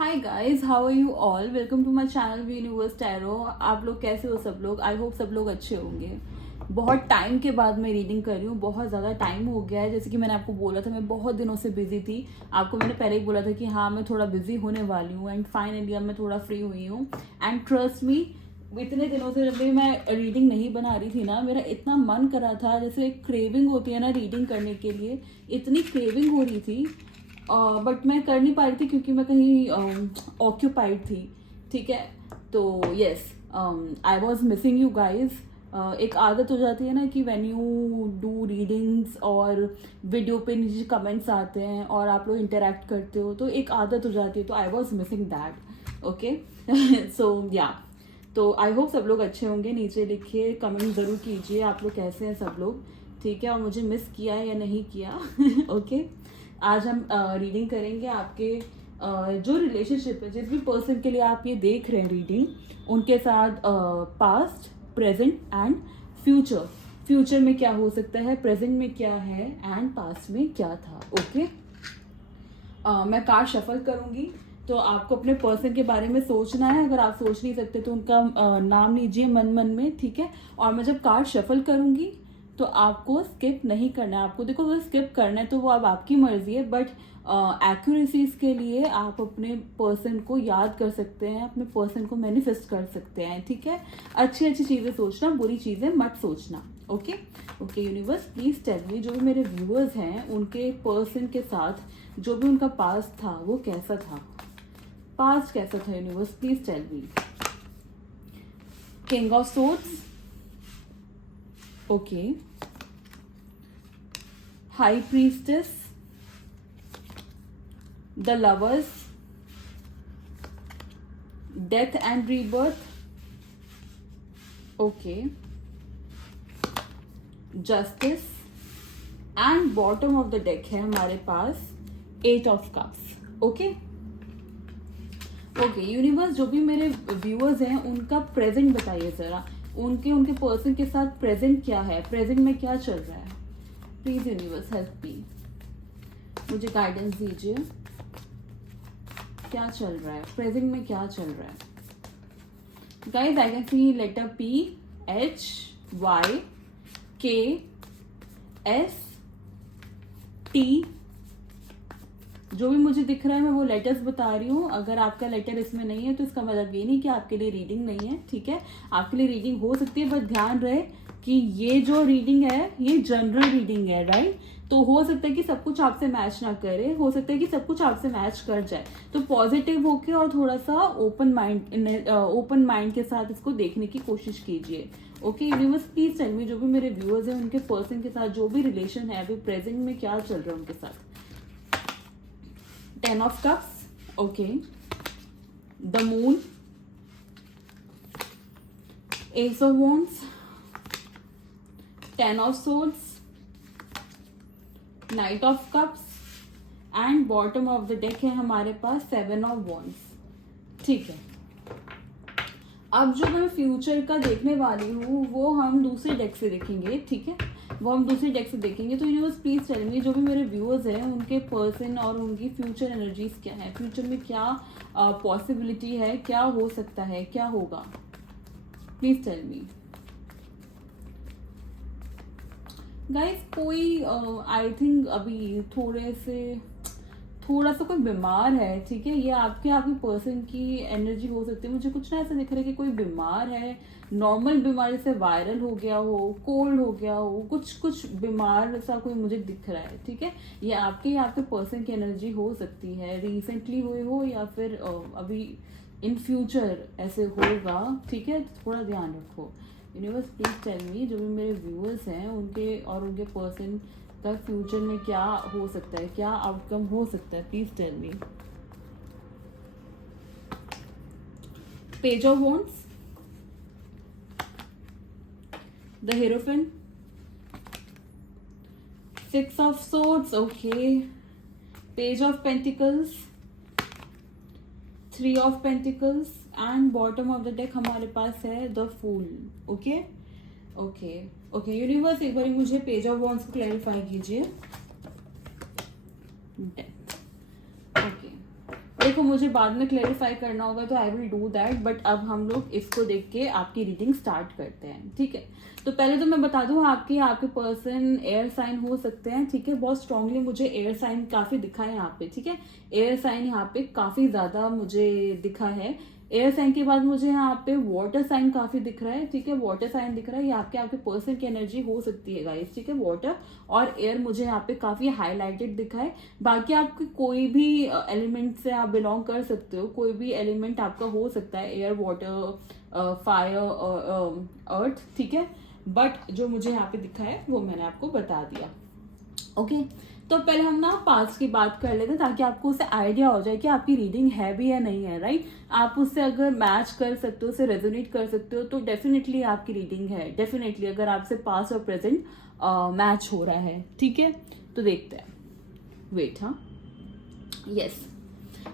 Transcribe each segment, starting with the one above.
Hi guys, how are you all? Welcome to my channel we universe tarot. आप लोग कैसे हो? सब लोग, आई होप सब लोग अच्छे होंगे। बहुत टाइम के बाद मैं रीडिंग कर रही हूँ, बहुत ज़्यादा टाइम हो गया है। जैसे कि मैंने आपको बोला था, मैं बहुत दिनों से बिजी थी। आपको मैंने पहले ही बोला था कि हाँ, मैं थोड़ा बिजी होने वाली हूँ एंड फाइनली अब मैं थोड़ा फ्री हुई हूँ। एंड ट्रस्ट मी, इतने दिनों से जब भी मैं रीडिंग नहीं बना रही थी ना, मेरा इतना मन कर रहा था, जैसे एक क्रेविंग होती है ना रीडिंग करने के लिए, इतनी क्रेविंग हो रही थी। बट मैं कर नहीं पा रही थी क्योंकि मैं कहीं ऑक्यूपाइड थी। ठीक है, तो yes, I was missing you guys. एक आदत हो जाती है ना कि व्हेन यू डू रीडिंग्स और वीडियो पे नीचे कमेंट्स आते हैं और आप लोग इंटरेक्ट करते हो, तो एक आदत हो जाती है। तो I was missing that. Okay, so yeah, तो आई होप सब लोग अच्छे होंगे। नीचे लिखिए, कमेंट ज़रूर कीजिए आप लोग कैसे हैं सब लोग। ठीक है, और मुझे मिस किया है या नहीं किया। ओके, आज हम रीडिंग करेंगे आपके जो रिलेशनशिप है, जिस भी पर्सन के लिए आप ये देख रहे हैं रीडिंग, उनके साथ past, present and future. Future में क्या हो सकता है, प्रेजेंट में क्या है एंड पास्ट में क्या था। ओके, मैं कार्ड शफल करूंगी, तो आपको अपने पर्सन के बारे में सोचना है। अगर आप सोच नहीं सकते तो उनका नाम लीजिए मन मन में। ठीक है, और मैं जब कार्ड शफल करूंगी तो आपको स्किप नहीं करना है। आपको देखो, अगर स्किप करना है तो वो अब आपकी मर्जी है, बट एक्यूरेसीज के लिए आप अपने पर्सन को याद कर सकते हैं, अपने पर्सन को मैनिफेस्ट कर सकते हैं। ठीक है, अच्छी अच्छी चीजें सोचना, बुरी चीजें मत सोचना। Okay okay, universe please tell me, जो भी मेरे व्यूअर्स हैं उनके पर्सन के साथ जो भी उनका पास्ट था वो कैसा था, पास्ट कैसा था। Universe please tell me. King of swords, okay, high priestess, the lovers, death and rebirth, okay, justice and bottom of the deck है हमारे पास eight of cups. Okay okay, universe जो भी मेरे व्यूअर्स हैं उनका प्रेजेंट बताइए जरा, उनके उनके पर्सन के साथ प्रेजेंट क्या है, प्रेजेंट में क्या चल रहा है। प्लीज यूनिवर्स हेल्प मी, मुझे गाइडेंस दीजिए, क्या चल रहा है प्रेजेंट में, क्या चल रहा है। Guys, I can see letter P, H, Y, K, S, T. जो भी मुझे दिख रहा है मैं वो लेटर्स बता रही हूँ। अगर आपका लेटर इसमें नहीं है तो इसका मतलब ये नहीं कि आपके लिए रीडिंग नहीं है। ठीक है, आपके लिए रीडिंग हो सकती है, बट ध्यान रहे कि ये जो रीडिंग है ये जनरल रीडिंग है, राइट। तो हो सकता है कि सब कुछ आपसे मैच ना करे, हो सकता है कि सब कुछ आपसे मैच कर जाए। तो पॉजिटिव होके और थोड़ा सा ओपन माइंड के साथ इसको देखने की कोशिश कीजिए। Okay universe please tell me, जो भी मेरे व्यूअर्स हैं उनके पर्सन के साथ जो भी रिलेशन है अभी प्रेजेंट में क्या चल रहा है उनके साथ। 10 of cups, okay, the moon, ace of wands, 10 of swords, knight of cups and bottom of the deck है हमारे पास 7 of wands। ठीक है, अब जो मैं फ्यूचर का देखने वाली हूँ वो हम दूसरे डेक से देखेंगे। ठीक है, वो हम दूसरी डेक से देखेंगे। तो यूनिवर्स प्लीज टेल मी, जो भी मेरे व्यूअर्स हैं उनके पर्सन और उनकी फ्यूचर एनर्जीज क्या है, फ्यूचर में क्या पॉसिबिलिटी है, क्या हो सकता है, क्या होगा। Please tell me guys. कोई आई थिंक अभी थोड़ा सा कोई बीमार है। ठीक है, ये आपके पर्सन की एनर्जी हो सकती है। मुझे कुछ ना ऐसा दिख रहा है कि कोई बीमार है, नॉर्मल बीमारी से वायरल हो गया हो, कोल्ड हो गया हो, कुछ बीमार सा कोई मुझे दिख रहा है। ठीक है, ये आपके पर्सन की एनर्जी हो सकती है, रिसेंटली हुई हो या फिर अभी इन फ्यूचर ऐसे होगा। ठीक है, थोड़ा ध्यान रखो। यूनिवर्स प्लीज टेल मी, जो भी मेरे व्यूअर्स हैं उनके और उनके पर्सन का फ्यूचर में क्या हो सकता है, क्या आउटकम हो सकता है। Please tell me. Page of wands, the hierophant, 6 of swords, okay, page of pentacles, 3 of pentacles and bottom of the deck हमारे पास है the fool. Okay okay okay, universe एक बार मुझे पेज ऑफ वॉन्ड्स को क्लैरिफाई कीजिए। Okay, देखो मुझे बाद में क्लेरिफाई करना होगा तो I will do that, but अब हम लोग इसको देख के आपकी रीडिंग स्टार्ट करते हैं, ठीक है। तो पहले तो मैं बता दूं आपके पर्सन एयर साइन हो सकते हैं, ठीक है। बहुत स्ट्रांगली मुझे एयर साइन काफी दिखा है यहाँ पे, ठीक है। एयर साइन यहाँ पे काफी ज्यादा मुझे दिखा है। एयर साइन के बाद मुझे यहाँ पे वाटर साइन काफी दिख रहा है, ठीक है। वाटर साइन दिख रहा है, ये आपके पर्सन की एनर्जी हो सकती है गाइस, ठीक है। वाटर और एयर मुझे यहाँ पे काफी हाईलाइटेड दिखा है। बाकी आपके कोई भी एलिमेंट से आप बिलोंग कर सकते हो, कोई भी एलिमेंट आपका हो सकता है, एयर, वाटर, फायर, अर्थ, ठीक है। बट जो मुझे यहाँ पे दिखा है वो मैंने आपको बता दिया, ओके। तो पहले हम ना पास्ट की बात कर लेते हैं ताकि आपको उससे आइडिया हो जाए कि आपकी रीडिंग है भी या नहीं है, राइट। आप उससे अगर मैच कर सकते हो, उससे रेजोनेट कर सकते हो, तो डेफिनेटली आपकी रीडिंग है, डेफिनेटली, अगर आपसे पास्ट और प्रेजेंट मैच हो रहा है, ठीक है। तो देखते हैं, वेट, हाँ, यस।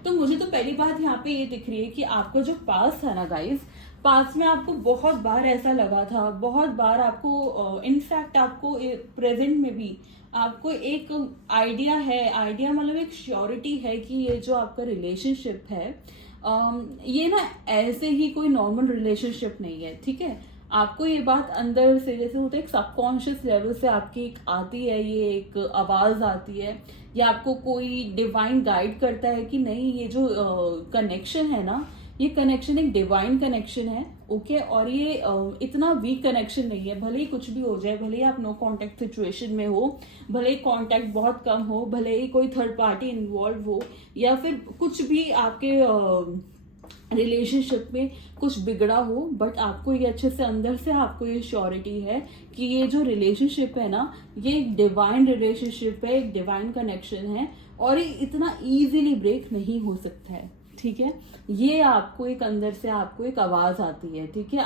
तो मुझे तो पहली बात यहाँ पे ये दिख रही है कि आपका जो पास्ट था ना गाइस, पास्ट में आपको बहुत बार ऐसा लगा था, बहुत बार आपको, इनफैक्ट आपको प्रेजेंट में भी आपको एक आइडिया मतलब एक श्योरिटी है कि ये जो आपका रिलेशनशिप है, ये ना ऐसे ही कोई नॉर्मल रिलेशनशिप नहीं है, ठीक है। आपको ये बात अंदर से, जैसे होता है एक सबकॉन्शियस लेवल से आपकी एक आती है, ये एक आवाज आती है, या आपको कोई डिवाइन गाइड करता है कि नहीं, ये जो कनेक्शन है ना, ये कनेक्शन एक डिवाइन कनेक्शन है, ओके। और ये इतना वीक कनेक्शन नहीं है, भले ही कुछ भी हो जाए, भले ही आप नो कांटेक्ट सिचुएशन में हो, भले ही कांटेक्ट बहुत कम हो, भले ही कोई थर्ड पार्टी इन्वॉल्व हो, या फिर कुछ भी आपके रिलेशनशिप में कुछ बिगड़ा हो, बट आपको ये अच्छे से अंदर से आपको ये श्योरिटी है कि ये जो रिलेशनशिप है ना, ये एक डिवाइन रिलेशनशिप है, एक डिवाइन कनेक्शन है, और ये इतना इजीली ब्रेक नहीं हो सकता है, ठीक है। ये आपको एक अंदर से आपको एक आवाज आती है, ठीक है।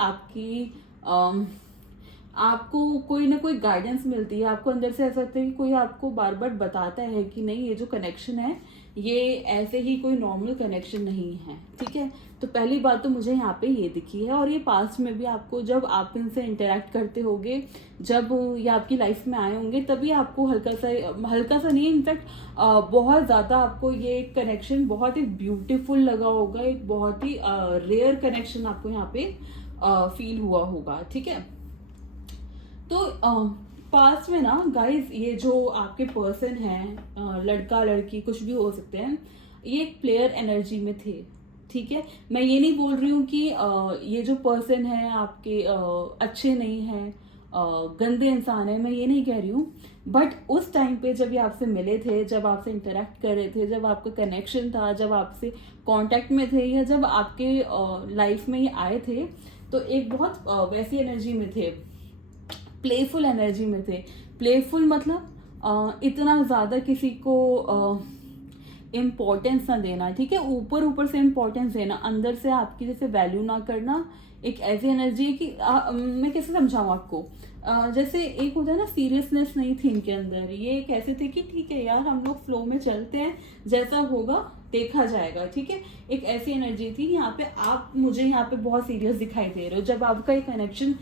आपको कोई ना कोई गाइडेंस मिलती है, आपको अंदर से ऐसा लगता है कि कोई आपको बार बार बताता है कि नहीं, ये जो कनेक्शन है ये ऐसे ही कोई नॉर्मल कनेक्शन नहीं है, ठीक है। तो पहली बात तो मुझे यहाँ पे ये दिखी है, और ये पास्ट में भी आपको, जब आप इनसे इंटरेक्ट करते होगे, जब ये आपकी लाइफ में आए होंगे, तभी आपको हल्का सा नहीं, इनफैक्ट बहुत ज्यादा आपको ये कनेक्शन बहुत ही ब्यूटीफुल लगा होगा, एक बहुत ही रेयर कनेक्शन आपको यहाँ पे फील हुआ होगा, ठीक है। तो पास्ट में ना गाइस, ये जो आपके पर्सन हैं, लड़का लड़की कुछ भी हो सकते हैं, ये एक प्लेयर एनर्जी में थे, ठीक है। मैं ये नहीं बोल रही हूँ कि ये जो पर्सन है आपके अच्छे नहीं है, गंदे इंसान है, मैं ये नहीं कह रही हूँ। बट उस टाइम पे जब ये आपसे मिले थे, जब आपसे इंटरेक्ट कर रहे थे, जब आपका कनेक्शन था, जब आपसे कांटेक्ट में थे, या जब आपके लाइफ में ये आए थे, तो एक बहुत वैसी एनर्जी में थे, प्लेफुल एनर्जी में थे। प्लेफुल मतलब इतना ज्यादा किसी को इम्पोर्टेंस ना देना, ठीक है, ऊपर से इम्पोर्टेंस देना, अंदर से आपकी जैसे वैल्यू ना करना। एक ऐसी एनर्जी है कि मैं कैसे समझाऊं आपको, जैसे एक होता है ना, सीरियसनेस नहीं थी इनके अंदर, ये एक ऐसे थे कि ठीक है यार, हम लोग फ्लो में चलते हैं, जैसा होगा देखा जाएगा, ठीक है। एक ऐसी एनर्जी थी। यहाँ पे आप मुझे यहाँ पे बहुत सीरियस दिखाई दे रहे हो। जब आपका एक कनेक्शन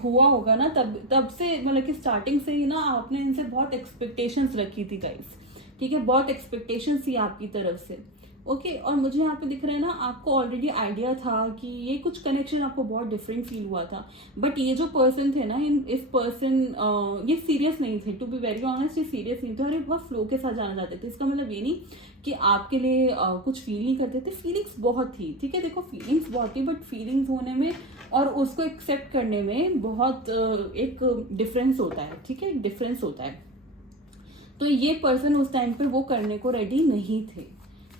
हुआ होगा ना, तब से मतलब कि स्टार्टिंग से ही ना आपने इनसे बहुत एक्सपेक्टेशंस रखी थी गाइस, ठीक है, बहुत एक्सपेक्टेशंस थी आपकी तरफ से, ओके। और मुझे यहाँ पे दिख रहा है ना, आपको ऑलरेडी आइडिया था कि ये कुछ कनेक्शन आपको बहुत डिफरेंट फील हुआ था। बट ये जो पर्सन थे ना, इस पर्सन ये सीरियस नहीं थे, टू बी वेरी ऑनेस्ट, ये सीरियस नहीं थे, और ये बहुत फ्लो के साथ जाना चाहते थे। इसका मतलब ये नहीं कि आपके लिए कुछ फील नहीं करते थे, फीलिंग्स बहुत थी, ठीक है। देखो फीलिंग्स बहुत थी, बट फीलिंग्स होने में और उसको एक्सेप्ट करने में बहुत एक डिफरेंस होता है, ठीक है, एक डिफरेंस होता है। तो ये पर्सन उस टाइम पे वो करने को रेडी नहीं थे,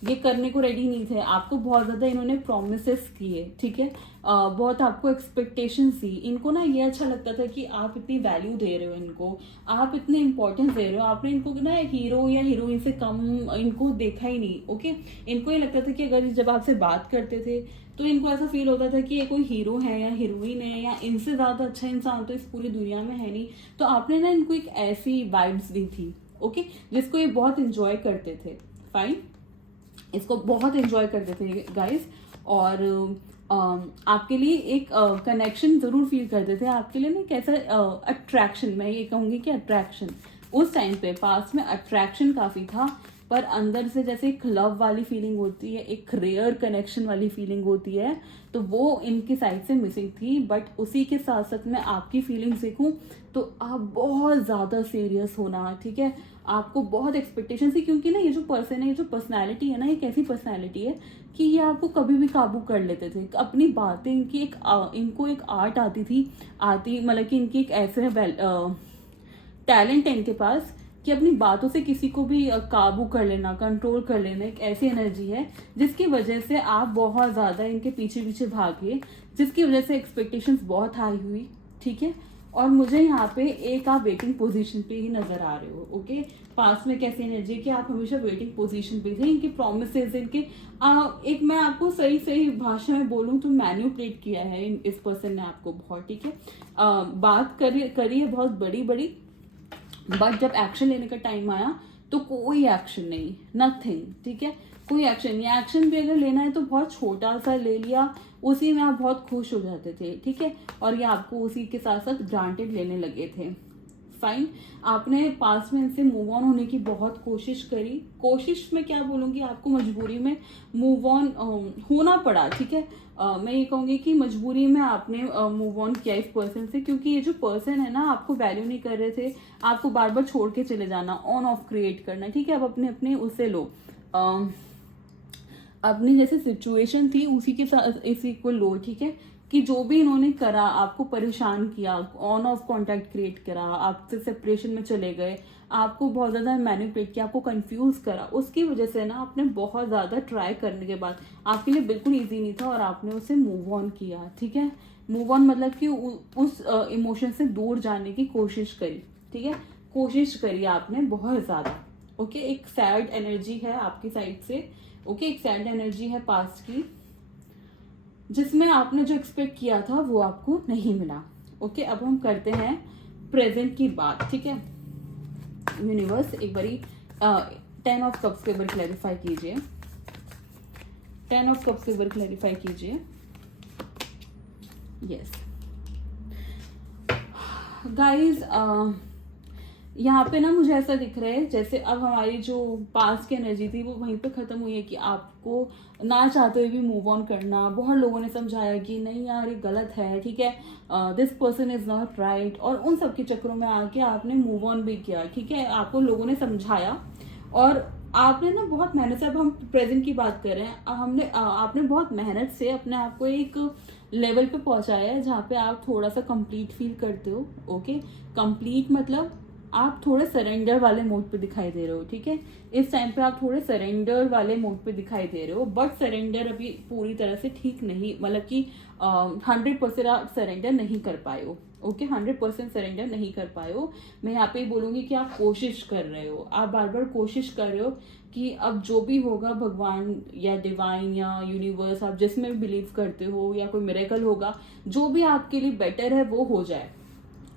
ये करने को रेडी नहीं थे। आपको बहुत ज्यादा इन्होंने प्रोमिसेस किए, ठीक है, बहुत आपको एक्सपेक्टेशंस दी। इनको ना ये अच्छा लगता था कि आप इतनी वैल्यू दे रहे हो इनको, आप इतने इंपॉर्टेंस दे रहे हो, आपने इनको ना हीरो या हीरोइन से कम इनको देखा ही नहीं, ओके। इनको ये लगता था कि अगर जब आपसे बात करते थे तो इनको ऐसा फील होता था कि ये कोई हीरो है या हीरोइन है, या इनसे ज्यादा अच्छा इंसान तो इस पूरी दुनिया में है नहीं। तो आपने ना इनको एक ऐसी वाइब्स दी थी, ओके, जिसको ये बहुत इंजॉय करते थे, फाइन, इसको बहुत एंजॉय करते थे गाइस। और आपके लिए एक कनेक्शन जरूर फील करते थे, आपके लिए ना कैसा अट्रैक्शन, मैं ये कहूंगी कि अट्रैक्शन उस टाइम पे पास में अट्रैक्शन काफी था। पर अंदर से जैसे एक लव वाली फीलिंग होती है, एक रेयर कनेक्शन वाली फीलिंग होती है, तो वो इनकी साइड से मिसिंग थी। बट उसी के साथ साथ मैं आपकी फीलिंग्स देखूं तो आप बहुत ज़्यादा सीरियस होना, ठीक है। आपको बहुत एक्सपेक्टेशन थी, क्योंकि ना ये जो पर्सन है, ये जो पर्सनैलिटी है ना, एक ऐसी पर्सनैलिटी है कि ये आपको कभी भी काबू कर लेते थे अपनी बातें। इनकी एक इनको एक आर्ट आती मतलब कि इनकी एक ऐसे टैलेंट है इनके पास कि अपनी बातों से किसी को भी काबू कर लेना, कंट्रोल कर लेना, एक ऐसी एनर्जी है जिसकी वजह से आप बहुत ज़्यादा इनके पीछे पीछे भागे, जिसकी वजह से एक्सपेक्टेशंस बहुत हाई हुई, ठीक है। और मुझे यहाँ पे एक आप वेटिंग पोजीशन पे ही नजर आ रहे हो, ओके। पास में कैसी एनर्जी कि आप हमेशा वेटिंग पोजीशन पे थे। इनके प्रोमिसेस, इनके एक मैं आपको सही सही भाषा में बोलूँ तो मैन्युपुलेट किया है इस पर्सन ने आपको बहुत, ठीक है। बात करी है बहुत बड़ी बड़ी, बट जब एक्शन लेने का टाइम आया तो कोई एक्शन नहीं, नथिंग, ठीक है। कोई एक्शन नहीं। एक्शन भी अगर लेना है तो बहुत छोटा सा ले लिया, उसी में आप बहुत खुश हो जाते थे, ठीक है। और ये आपको उसी के साथ साथ ग्रांटेड लेने लगे थे। फाइन, आपने पास में इनसे मूव ऑन होने की बहुत कोशिश करी। कोशिश में क्या बोलूँगी, आपको मजबूरी में मूव ऑन होना पड़ा, ठीक है। मैं ये कहूँगी कि मजबूरी में आपने मूव ऑन किया इस पर्सन से, क्योंकि ये जो पर्सन है ना, आपको वैल्यू नहीं कर रहे थे। आपको बार बार छोड़ के चले जाना, ऑन ऑफ क्रिएट करना, ठीक है। अब अपने अपने उससे लो, अपनी जैसे सिचुएशन थी उसी के साथ इसी को लो, ठीक है। कि जो भी इन्होंने करा, आपको परेशान किया, ऑन ऑफ कांटेक्ट क्रिएट करा, आपसे सेपरेशन में चले गए, आपको बहुत ज़्यादा मैनिपुलेट किया, आपको कंफ्यूज करा, उसकी वजह से ना आपने बहुत ज़्यादा ट्राई करने के बाद आपके लिए बिल्कुल इजी नहीं था और आपने उससे मूव ऑन किया, ठीक है। मूव ऑन मतलब कि उस इमोशन से दूर जाने की कोशिश करी, ठीक है। कोशिश करी आपने बहुत ज़्यादा, ओके। एक सैड एनर्जी है आपकी साइड से, ओके। एक सैड एनर्जी है पास्ट की, जिसमें आपने जो एक्सपेक्ट किया था वो आपको नहीं मिला, ओके। अब हम करते हैं प्रेजेंट की बात, ठीक है। यूनिवर्स एक बारी 10 ऑफ कप्स के बारे क्लैरिफाई कीजिए, 10 ऑफ कप्स के बारे क्लैरिफाई कीजिए। यस गाइज, यहाँ पे ना मुझे ऐसा दिख रहा है जैसे अब हमारी जो पास की एनर्जी थी वो वहीं पे खत्म हुई है, कि आपको ना चाहते हुए भी मूव ऑन करना। बहुत लोगों ने समझाया कि नहीं यार ये गलत है, ठीक है, this person is not right, और उन सब के चक्करों में आके आपने मूव ऑन भी किया, ठीक है। आपको लोगों ने समझाया और आपने ना बहुत मेहनत से, अब हम प्रेजेंट की बात कर रहे हैं, आपने बहुत मेहनत से अपने आप को एक लेवल पे पहुंचाया है जहाँ पे आप थोड़ा सा कंप्लीट फील करते हो, ओके। कंप्लीट मतलब आप थोड़े सरेंडर वाले मोड पे दिखाई दे रहे हो, ठीक है। इस टाइम पे आप थोड़े सरेंडर वाले मोड पे दिखाई दे रहे हो, बट सरेंडर अभी पूरी तरह से ठीक नहीं, मतलब कि 100% आप सरेंडर नहीं कर पाए हो, ओके। 100% सरेंडर नहीं कर पाए हो। मैं यहाँ पे बोलूंगी कि आप कोशिश कर रहे हो, आप बार बार कोशिश कर रहे हो कि अब जो भी होगा, भगवान या डिवाइन या यूनिवर्स, आप जिसमें भी बिलीव करते हो, या कोई मिरेकल होगा, जो भी आपके लिए बेटर है वो हो जाए।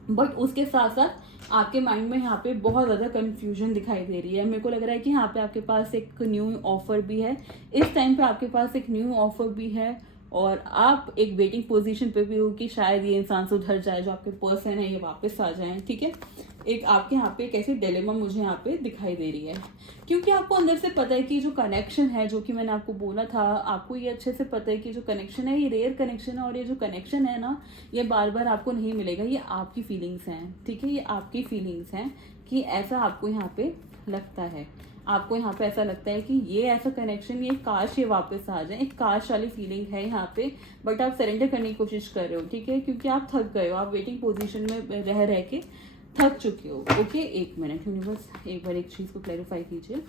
बट उसके साथ साथ आपके माइंड में यहाँ पे बहुत ज़्यादा कंफ्यूजन दिखाई दे रही है। मेरे को लग रहा है कि यहाँ पे आपके पास एक न्यू ऑफर भी है, इस टाइम पे आपके पास एक न्यू ऑफर भी है, और आप एक वेटिंग पोजीशन पे भी हो कि शायद ये इंसान सुधर जाए, जो आपके पर्सन है ये वापस आ जाए, ठीक है। एक आपके यहाँ पे एक ऐसी डिलेमा मुझे यहाँ पे दिखाई दे रही है, क्योंकि आपको अंदर से पता है कि जो कनेक्शन है, जो कि मैंने आपको बोला था, आपको ये अच्छे से पता है कि जो कनेक्शन है ये रेयर कनेक्शन है, और ये जो कनेक्शन है ना, ये बार बार आपको नहीं मिलेगा। ये आपकी फीलिंग्स हैं, ठीक है, ये आपकी फीलिंग्स हैं कि ऐसा आपको यहाँ पे लगता है। आपको यहाँ पे ऐसा लगता है कि ये ऐसा कनेक्शन, ये काश ये वापस आ जाए, एक काश वाली फीलिंग है यहाँ पे। बट आप सरेंडर करने की कोशिश कर रहे हो, ठीक है, क्योंकि आप थक गए हो, आप वेटिंग पोजीशन में रह रह के थक चुके हो, ओके। एक मिनट यूनिवर्स, एक बार एक चीज को क्लैरिफाई कीजिए।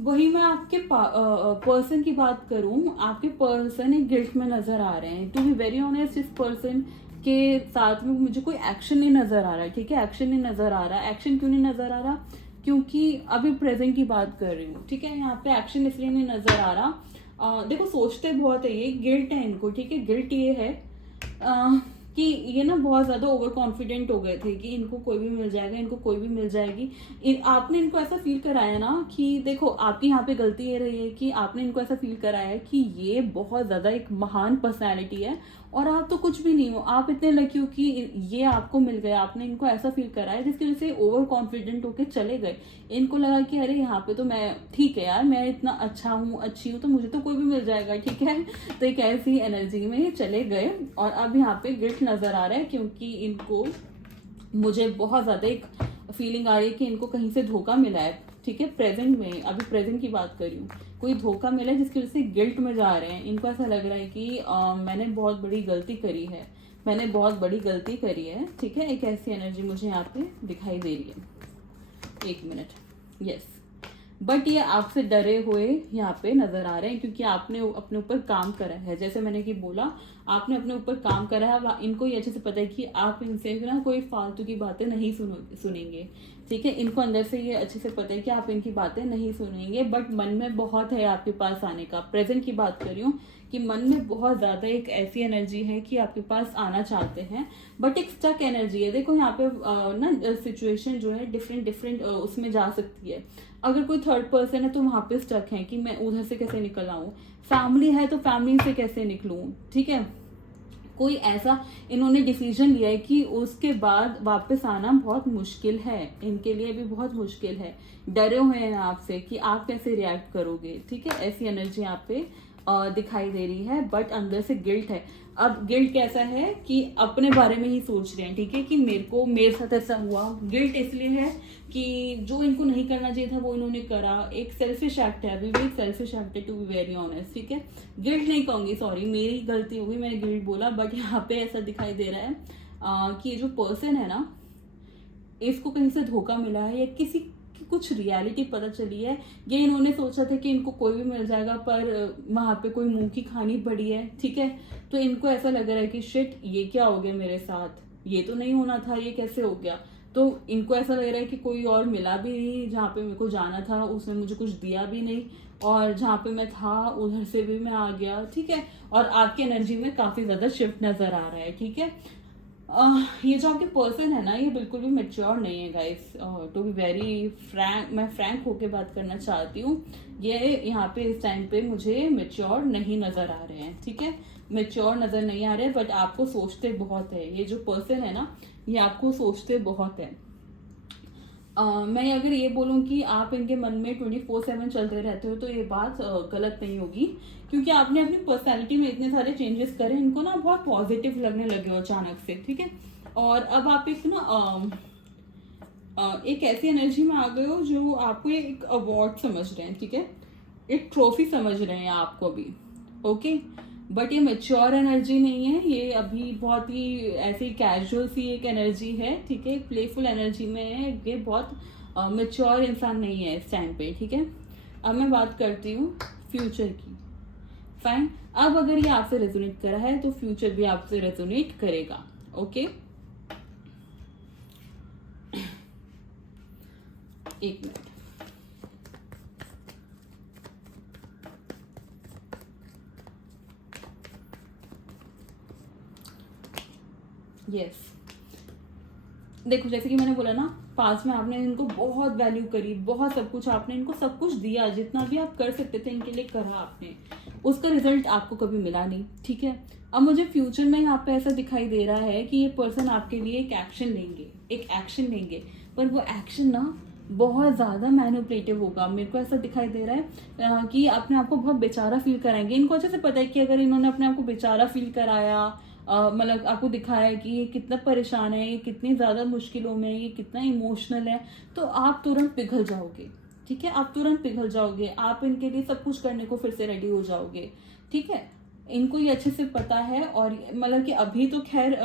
वही मैं आपके पर्सन की बात करूं, आपके पर्सन एक गिल्ट में नजर आ रहे हैं। टू बी वेरी ऑनेस्ट, इस पर्सन के साथ में मुझे कोई एक्शन नहीं नजर आ रहा है, ठीक है। एक्शन नहीं नजर आ रहा। एक्शन क्यों नहीं नजर आ रहा? क्योंकि अभी प्रेजेंट की बात कर रही हूँ, ठीक है। यहाँ पे एक्शन इसलिए नहीं नजर आ रहा, देखो सोचते बहुत है, ये गिल्ट है इनको, ठीक है। गिल्ट ये है कि ये ना बहुत ज्यादा ओवर कॉन्फिडेंट हो गए थे कि इनको कोई भी मिल जाएगा, इनको कोई भी मिल जाएगी। आपने इनको ऐसा फील कराया ना कि देखो, आपकी यहाँ पे गलती ये रही है कि आपने इनको ऐसा फील कराया है कि ये बहुत ज्यादा एक महान पर्सनैलिटी है और आप तो कुछ भी नहीं हो, आप इतने लकी हो कि ये आपको मिल गया, आपने इनको ऐसा फील कराया जिसकी वजह से ओवर कॉन्फिडेंट होके चले गए। इनको लगा कि अरे यहाँ पे तो मैं ठीक है यार, मैं इतना अच्छा हूँ, अच्छी हूँ, तो मुझे तो कोई भी मिल जाएगा, ठीक है। तो एक ऐसी एनर्जी में ये चले गए और अब यहाँ पे गिल्ट नजर आ रहा है, क्योंकि इनको, मुझे बहुत ज्यादा एक फीलिंग आ रही है कि इनको कहीं से धोखा मिला है, ठीक है। प्रेजेंट में, अभी प्रेजेंट की बात कर रही हूँ, कोई धोखा मिला है जिसकी वजह से गिल्ट में जा रहे हैं। इनको ऐसा लग रहा है कि मैंने बहुत बड़ी गलती करी है, मैंने बहुत बड़ी गलती करी है, ठीक है। एक ऐसी एनर्जी मुझे यहाँ पे दिखाई दे रही है। एक मिनट, यस। बट ये आपसे डरे हुए यहाँ पे नजर आ रहे हैं, क्योंकि आपने अपने ऊपर काम करा है। जैसे मैंने कि बोला, आपने अपने ऊपर काम करा है। अब इनको ये अच्छे से पता है कि आप इनसे ना कोई फालतू की बातें नहीं सुनेंगे, ठीक है। इनको अंदर से ये अच्छे से पता है कि आप इनकी बातें नहीं सुनेंगे, बट मन में बहुत है आपके पास आने का। प्रेजेंट की बात कर रही हूँ कि मन में बहुत ज्यादा एक ऐसी एनर्जी है कि आपके पास आना चाहते हैं, बट एक स्टक एनर्जी है। देखो यहाँ पे ना सिचुएशन जो है डिफरेंट उसमें जा सकती है। अगर कोई थर्ड पर्सन है तो वहां पे स्टक है कि मैं उधर से कैसे निकल आऊं। फैमिली है तो फैमिली से कैसे निकलूं, ठीक है। कोई ऐसा इन्होंने डिसीजन लिया है कि उसके बाद वापस आना बहुत मुश्किल है, इनके लिए भी बहुत मुश्किल है। डरे हुए हैं आपसे कि आप कैसे रिएक्ट करोगे, ठीक है। ऐसी एनर्जी यहाँ पे दिखाई दे रही है, बट अंदर से गिल्ट है। अब गिल्ट कैसा है कि अपने बारे में ही सोच रहे हैं, ठीक है, कि मेरे साथ ऐसा हुआ। गिल्ट इसलिए है कि जो इनको नहीं करना चाहिए था वो इन्होंने करा। एक सेल्फिश एक्ट है, अभी भी एक सेल्फिश एक्ट है, टू बी वेरी ऑनेस्ट, ठीक है। गिल्ट नहीं कहूंगी, सॉरी, मेरी गलती होगी, मैंने गिल्ट बोला। बट यहाँ पे ऐसा दिखाई दे रहा है कि ये जो पर्सन है ना, इसको कहीं से धोखा मिला है या किसी की कुछ रियलिटी पता चली है। ये इन्होंने सोचा था कि इनको कोई भी मिल जाएगा, पर वहां पे कोई मुंह की खानी पड़ी है, ठीक है। तो इनको ऐसा लग रहा है कि शिट, ये क्या हो गया मेरे साथ, ये तो नहीं होना था, ये कैसे हो गया। तो इनको ऐसा लग रहा है कि कोई और मिला भी नहीं, जहाँ पे मेरे को जाना था उसने मुझे कुछ दिया भी नहीं, और जहाँ पे मैं था उधर से भी मैं आ गया, ठीक है। और आपकी एनर्जी में काफी ज्यादा शिफ्ट नजर आ रहा है, ठीक है। ये जो आपके पर्सन है ना, ये बिल्कुल भी मेच्योर नहीं है guys. To be very frank, मैं फ्रैंक होके बात करना चाहती हूँ। ये यहाँ पे इस टाइम पे मुझे मेच्योर नहीं नजर आ रहे हैं, ठीक है। मेच्योर नजर नहीं आ रहे, बट आपको सोचते बहुत है। ये जो पर्सन है ना, ये आपको सोचते बहुत है। मैं अगर ये बोलूं कि आप इनके मन में 24/7 चलते रहते हो, तो ये बात गलत नहीं होगी, क्योंकि आपने अपनी पर्सनालिटी में इतने सारे चेंजेस करे, इनको ना बहुत पॉजिटिव लगने लगे हो अचानक से, ठीक है। और अब आप एक ना एक ऐसी एनर्जी में आ गए हो जो आपको एक अवार्ड समझ रहे हैं, ठीक है, एक ट्रॉफी समझ रहे हैं आपको भी, ओके। बट ये मेच्योर एनर्जी नहीं है, ये अभी बहुत ही ऐसी कैजुअल सी एक एनर्जी है, ठीक है, प्लेफुल एनर्जी में है। ये बहुत मेच्योर इंसान नहीं है इस टाइम पे, ठीक है। अब मैं बात करती हूँ फ्यूचर की। फाइन, अब अगर ये आपसे रेजोनेट करा है तो फ्यूचर भी आपसे रेजोनेट करेगा, ओके। एक मिनट, यस। देखो, जैसे कि मैंने बोला ना, पास में आपने इनको बहुत वैल्यू करी, बहुत सब कुछ आपने इनको सब कुछ दिया, जितना भी आप कर सकते थे इनके लिए करा आपने, उसका रिजल्ट आपको कभी मिला नहीं, ठीक है। अब मुझे फ्यूचर में यहाँ पे ऐसा दिखाई दे रहा है कि ये पर्सन आपके लिए एक एक्शन लेंगे, एक एक्शन लेंगे, पर वो एक्शन ना बहुत ज्यादा मैनिपुलेटिव होगा। मेरे को ऐसा दिखाई दे रहा है कि अपने आप को बहुत बेचारा फील कराएंगे। इनको अच्छे से पता है कि अगर इन्होंने अपने आप को बेचारा फील कराया, मतलब आपको दिखाया है कि ये कितना परेशान है, ये कितनी ज्यादा मुश्किलों में है, ये कितना इमोशनल है, तो आप तुरंत पिघल जाओगे, ठीक है। आप तुरंत पिघल जाओगे, आप इनके लिए सब कुछ करने को फिर से रेडी हो जाओगे, ठीक है। इनको ये अच्छे से पता है, और मतलब कि अभी तो खैर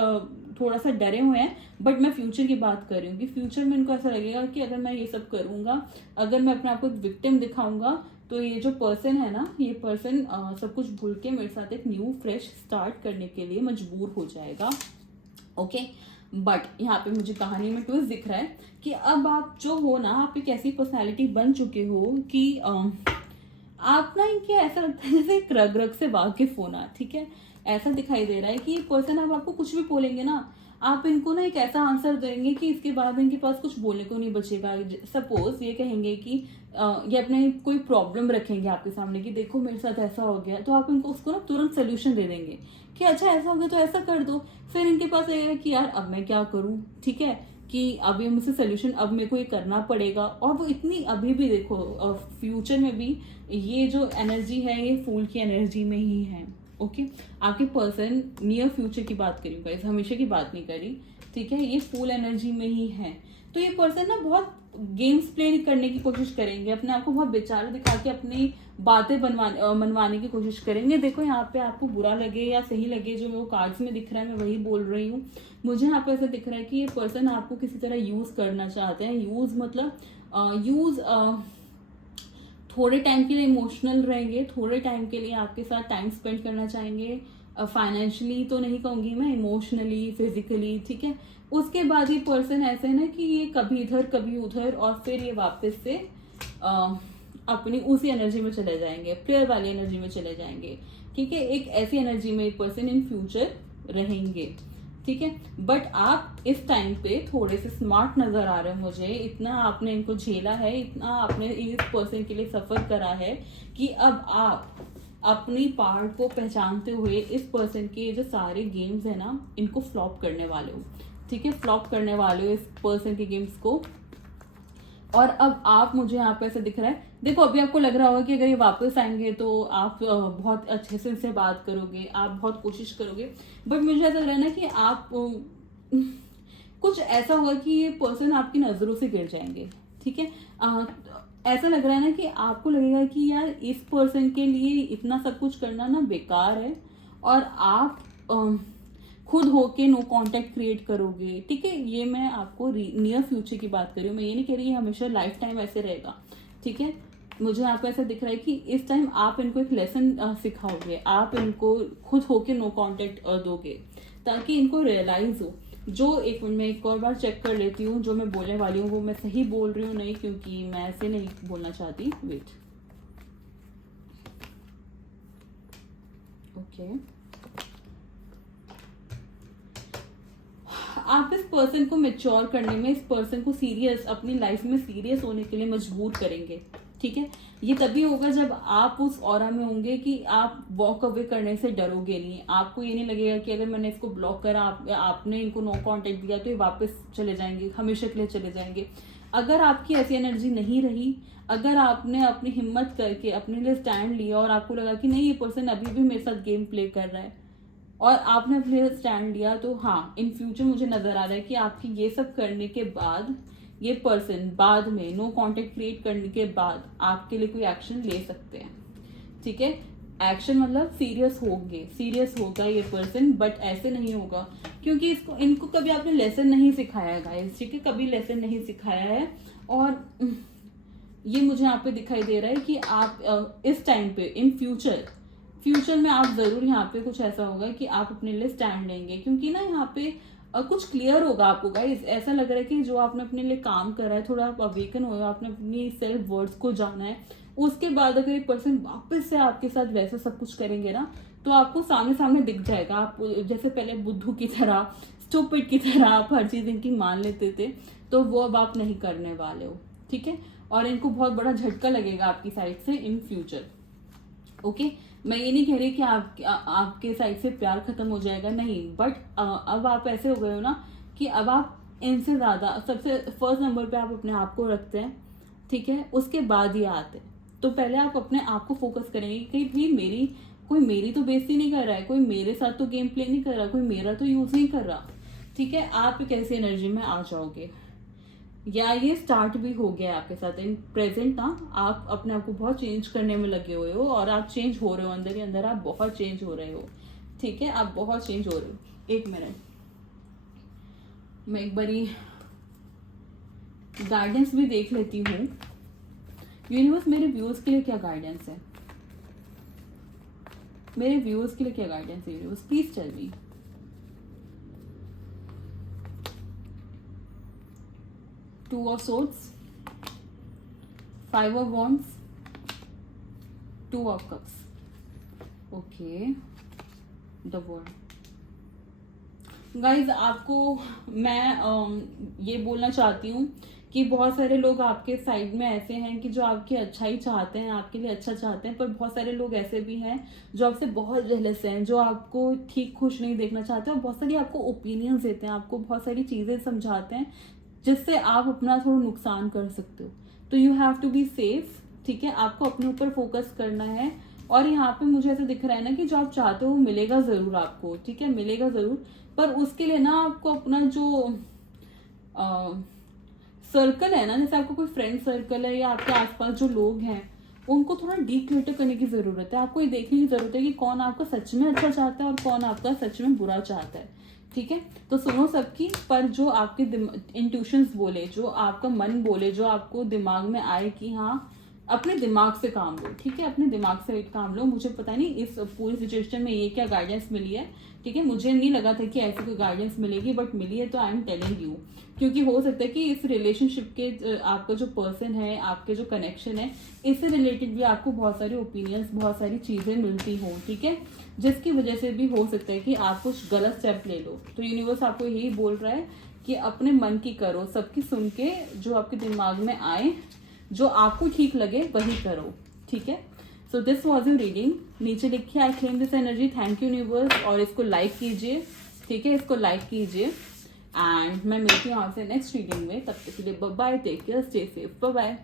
थोड़ा सा डरे हुए हैं, बट मैं फ्यूचर की बात कर रही हूँ कि फ्यूचर में इनको ऐसा लगेगा कि अगर मैं ये सब करूंगा, अगर मैं अपने आप को एक विक्टिम दिखाऊंगा, तो ये जो पर्सन है ना, ये पर्सन सब कुछ भूल के मेरे साथ एक न्यू फ्रेश स्टार्ट करने के लिए मजबूर हो जाएगा, ओके। बट यहाँ पे मुझे कहानी में ट्विस्ट दिख रहा है कि अब आप जो हो ना, आप एक ऐसी पर्सनैलिटी बन चुके हो कि आप ना, इनके ऐसा लगता है जैसे एक रग रग से वाकिफ होना, ठीक है। ऐसा दिखाई दे रहा है कि ये पर्सन अब आपको कुछ भी बोलेंगे ना, आप इनको ना एक ऐसा आंसर देंगे कि इसके बाद इनके पास कुछ बोलने को नहीं बचेगा। सपोज ये कहेंगे कि ये अपने कोई प्रॉब्लम रखेंगे आपके सामने कि देखो मेरे साथ ऐसा हो गया, तो आप इनको उसको ना तुरंत सोल्यूशन दे देंगे कि अच्छा ऐसा हो गया तो ऐसा कर दो। फिर इनके पास रहेगा कि यार अब मैं क्या करूं, ठीक है, कि अब ये मुझसे सोल्यूशन, अब मेरे को ये करना पड़ेगा। और वो इतनी, अभी भी देखो फ्यूचर में भी ये जो एनर्जी है ये फूल की एनर्जी में ही है। ओके, आपके पर्सन नियर फ्यूचर की बात करी गाइस, हमेशा की बात नहीं करी, ठीक है, ये फुल एनर्जी में ही है। तो ये पर्सन ना बहुत गेम्स प्ले करने की कोशिश करेंगे, अपने आप को बहुत बेचारा दिखा के अपनी बातें मनवाने की कोशिश करेंगे। देखो यहाँ पे आपको बुरा लगे या सही लगे, जो वो कार्ड्स में दिख रहा है मैं वही बोल रही हूँ। मुझे यहाँ पे ऐसा दिख रहा है कि ये पर्सन आपको किसी तरह यूज करना चाहते हैं। यूज मतलब यूज थोड़े टाइम के लिए इमोशनल रहेंगे, थोड़े टाइम के लिए आपके साथ टाइम स्पेंड करना चाहेंगे। फाइनेंशियली तो नहीं कहूंगी मैं, इमोशनली, फिजिकली, ठीक है। उसके बाद ये पर्सन ऐसे है ना कि ये कभी इधर कभी उधर, और फिर ये वापस से अपनी उसी एनर्जी में चले जाएंगे, प्लेयर वाली एनर्जी में चले जाएंगे, ठीक है। एक ऐसी एनर्जी में एक पर्सन इन फ्यूचर रहेंगे, ठीक है। बट आप इस टाइम पे थोड़े से स्मार्ट नजर आ रहे हो मुझे, इतना आपने इनको झेला है, इतना आपने इस पर्सन के लिए सफर करा है कि अब आप अपनी पार्ट को पहचानते हुए इस पर्सन के जो सारे गेम्स है ना इनको फ्लॉप करने वाले हो, ठीक है, फ्लॉप करने वाले हो इस पर्सन के गेम्स को। और अब आप, मुझे यहाँ पे ऐसा दिख रहा है, देखो अभी आपको लग रहा होगा कि अगर ये वापस आएंगे तो आप बहुत अच्छे से इनसे बात करोगे, आप बहुत कोशिश करोगे, बट मुझे ऐसा लग रहा है ना कि आप कुछ ऐसा होगा कि ये पर्सन आपकी नजरों से गिर जाएंगे, ठीक है। ऐसा लग रहा है ना कि आपको लगेगा कि यार इस पर्सन के लिए इतना सब कुछ करना ना बेकार है, और आप खुद होके नो कांटेक्ट क्रिएट करोगे, ठीक है। ये मैं आपको नियर फ्यूचर की बात कर रही हूँ, मैं ये नहीं कह रही हमेशा लाइफ टाइम ऐसे रहेगा, ठीक है। मुझे आपको ऐसा दिख रहा है कि इस टाइम आप इनको एक लेसन सिखाओगे, आप इनको खुद होके नो कांटेक्ट दोगे, ताकि इनको रियलाइज हो। जो एक मिनट में एक और बार चेक कर लेती हूँ जो मैं बोलने वाली हूँ वो मैं सही बोल रही हूँ नहीं, क्योंकि मैं ऐसे नहीं बोलना चाहती। Wait, okay. आप इस पर्सन को मेच्योर करने में, इस पर्सन को सीरियस, अपनी लाइफ में सीरियस होने के लिए मजबूर करेंगे, ठीक है। ये तभी होगा जब आप उस ऑरा में होंगे कि आप वॉक अवे करने से डरोगे नहीं। आपको ये नहीं लगेगा कि अगर मैंने इसको ब्लॉक करा, आपने इनको नो कांटेक्ट दिया तो ये वापस चले जाएंगे, हमेशा के लिए चले जाएंगे। अगर आपकी ऐसी एनर्जी नहीं रही, अगर आपने अपनी हिम्मत करके अपने लिए स्टैंड लिया और आपको लगा कि नहीं ये पर्सन अभी भी मेरे साथ गेम प्ले कर रहा है, और आपने अपने लिए स्टैंड लिया, तो हाँ इन फ्यूचर मुझे नजर आ रहा है कि आपकी ये सब करने के बाद ये पर्सन बाद में नो कांटेक्ट क्रिएट करने के बाद आपके लिए कोई एक्शन ले सकते हैं, ठीक है। एक्शन मतलब सीरियस होंगे, सीरियस होगा ये पर्सन, बट ऐसे नहीं होगा क्योंकि इनको कभी आपने लेसन नहीं सिखाया है गाइस, ठीक है, कभी लेसन नहीं सिखाया है। और ये मुझे यहाँ पे दिखाई दे रहा है कि आप इस टाइम पे इन फ्यूचर में आप जरूर यहाँ पे कुछ ऐसा होगा कि आप अपने लिए स्टैंड लेंगे, क्योंकि ना यहाँ पे कुछ क्लियर होगा आपको गाइस। ऐसा लग रहा है कि जो आपने अपने लिए काम करा है, थोड़ा आप अवेकन हो, आपने अपनी सेल्फ वर्ड्स को जाना है, उसके बाद अगर एक पर्सन वापस से आपके साथ वैसा सब कुछ करेंगे ना, तो आपको सामने सामने दिख जाएगा। आप जैसे पहले बुद्धू की तरह, स्टूपिड की तरह आप हर चीज इनकी मान लेते थे, तो वो अब आप नहीं करने वाले हो, ठीक है। और इनको बहुत बड़ा झटका लगेगा आपकी साइड से इन फ्यूचर, ओके। मैं ये नहीं कह रही कि आपके साइड से प्यार खत्म हो जाएगा, नहीं, बट अब आप ऐसे हो गए हो ना कि अब आप इनसे ज्यादा, सबसे फर्स्ट नंबर पे आप अपने आप को रखते हैं, ठीक है, उसके बाद ही आते हैं। तो पहले आप अपने आप को फोकस करेंगे कि भाई कोई मेरी तो बेइज्जती नहीं कर रहा है, कोई मेरे साथ तो गेम प्ले नहीं कर रहा, कोई मेरा तो यूज नहीं कर रहा, ठीक है। आप एक ऐसी एनर्जी में आ जाओगे, या ये स्टार्ट भी हो गया है आपके साथ इन प्रेजेंट ना। आप अपने आप को बहुत चेंज करने में लगे हुए हो, और आप चेंज हो रहे हो, अंदर ही अंदर आप बहुत चेंज हो रहे हो, ठीक है, आप बहुत चेंज हो रहे हो। एक मिनट, मैं एक बारी गाइडेंस भी देख लेती हूँ। यूनिवर्स मेरे व्यूअर्स के लिए क्या गाइडेंस है, मेरे व्यूअर्स के लिए क्या गाइडेंस है universe, please tell me. Two of Swords, Five of Wands, Two of Cups, okay, the World। Guys आपको मैं ये बोलना चाहती हूँ कि बहुत सारे लोग आपके साइड में ऐसे हैं कि जो आपकी अच्छाई चाहते हैं, आपके लिए अच्छा चाहते हैं, पर बहुत सारे लोग ऐसे भी हैं जो आपसे बहुत जेलस हैं, जो आपको ठीक खुश नहीं देखना चाहते और बहुत सारी आपको ओपिनियंस देते हैं, आपको बहुत सारी चीजें समझाते हैं जिससे आप अपना थोड़ा नुकसान कर सकते हो। तो you have to be safe, ठीक है, आपको अपने ऊपर फोकस करना है। और यहाँ पे मुझे ऐसा दिख रहा है ना कि जो आप चाहते हो वो मिलेगा जरूर आपको, ठीक है, मिलेगा जरूर। पर उसके लिए ना आपको अपना जो सर्कल है ना, जैसे आपका कोई फ्रेंड सर्कल है या आपके आसपास जो लोग हैं, उनको थोड़ा डीक्लटर करने की जरूरत है। आपको ये देखने की जरूरत है कि कौन आपका सच में अच्छा चाहता है और कौन आपका सच में बुरा चाहता है, ठीक है। तो सुनो सबकी, पर जो आपके इंट्यूशंस बोले, जो आपका मन बोले, जो आपको दिमाग में आए कि हाँ, अपने दिमाग से काम लो, ठीक है, अपने दिमाग से काम लो। मुझे पता नहीं इस पूरी सिचुएशन में ये क्या गाइडेंस मिली है, ठीक है, मुझे नहीं लगा था कि ऐसी कोई गाइडेंस मिलेगी, बट मिली है, तो आई एम टेलिंग यू। क्योंकि हो सकता है कि इस रिलेशनशिप के आपका जो पर्सन है, आपके जो कनेक्शन है, इससे रिलेटेड भी आपको बहुत सारे ओपिनियंस, बहुत सारी चीजें मिलती हो, ठीक है, जिसकी वजह से भी हो सकता है कि आप कुछ गलत स्टेप ले लो। तो यूनिवर्स आपको यही बोल रहा है कि अपने मन की करो, सबकी सुन के जो आपके दिमाग में आए, जो आपको ठीक लगे वही करो, ठीक है। So this was your reading. नीचे लिखिए I claim this energy, thank you universe, और इसको लाइक कीजिए, ठीक है, इसको लाइक कीजिए। एंड मैं मिलती हूँ आपसे नेक्स्ट रीडिंग में, तब तक के लिए bye bye, take care, stay safe, bye bye.